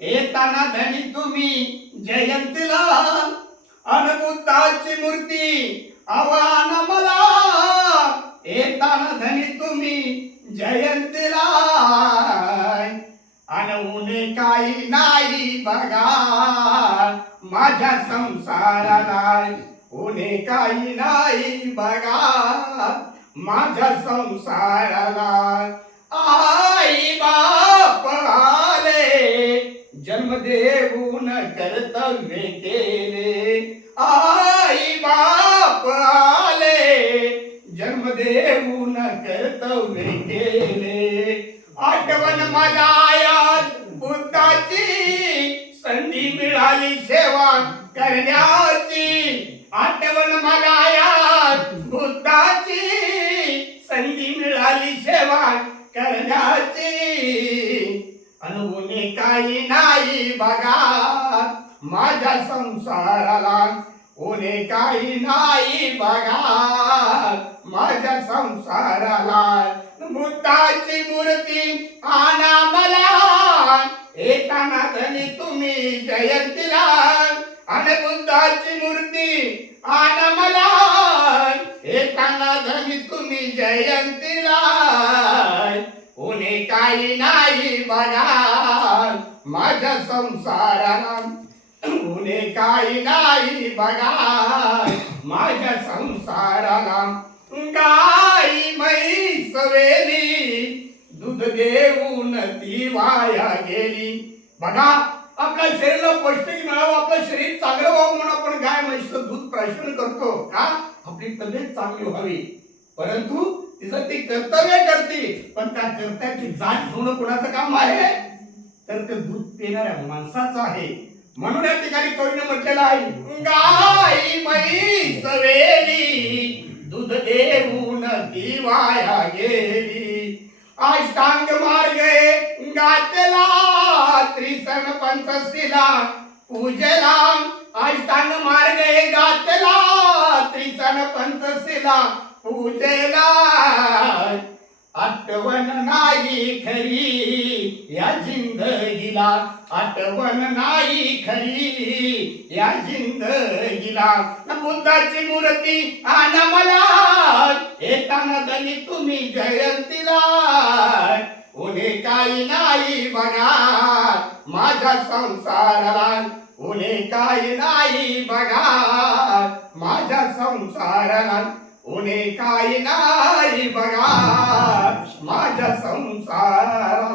येताना धनी तुम्ही जयंतीला अनुभूताची मूर्ती आव्हान मला. येताना धनी तुम्ही जयंतीला. अन काही नाही बघा. माझ्या संसाराला उने काही नाही बघा. माझ्या संसाराला जन्म देऊन कर्तव्य केले. आई बाप आले जन्म देऊन कर्तव्य केले. आठवण मला याद बुद्धाची संधी मिळाली सेवा करण्याची. आठवण मला मी काही नाही बघा. माझ्या संसाराला कोणी काही नाही बघा. माझ्या संसाराला बुद्धाची मूर्ती आणा मला. येताना धनी तुम्ही जयंतीला आणि बुद्धाची मूर्ती आणा मला. येताना धनी तुम्ही जयंतीला काही नाही बघा. माझ्या संसाराला उणे काही नाही बघा. माझ्या संसाराला गाई म्हैस वेली दूध देऊन ती वाया गेली. बघा आपल्या शरीराला पौष्टिक मिळावं आपलं शरीर चांगलं व्हावं म्हणून आपण गाय म्हैसचं दूध प्राशन करतो. का? आपली तब्येत चांगली व्हावी. परंतु तिचं ती कर्तव्य करते. पण त्या कर्त्याची जाण ठेवणं कोणाचं काम आहे? तर ते दूध पिणाऱ्या माणसाचं आहे. म्हणून या ठिकाणी कवीने म्हटलेलं आहे गाई म्हैस सवेली दूध देऊन ती वाया गेली. अष्टांग मार्ग गातला त्रिसण पंचशिला पूजला. अष्टांग मार्ग गातला त्रिसण पंचशिला पूजला. आठवण नाही खरी या जिंदगीला आठवण नाही खरी या जिंदगीला बुद्धाची मूर्ती आणा मला. येताना दली तुम्ही जयंतीला. उणे काही नाही बघा माझ्या संसाराला. उणे काही नाही बघा माझ्या संसाराला. उणे काही नाही बघा. माझ्या संसाराला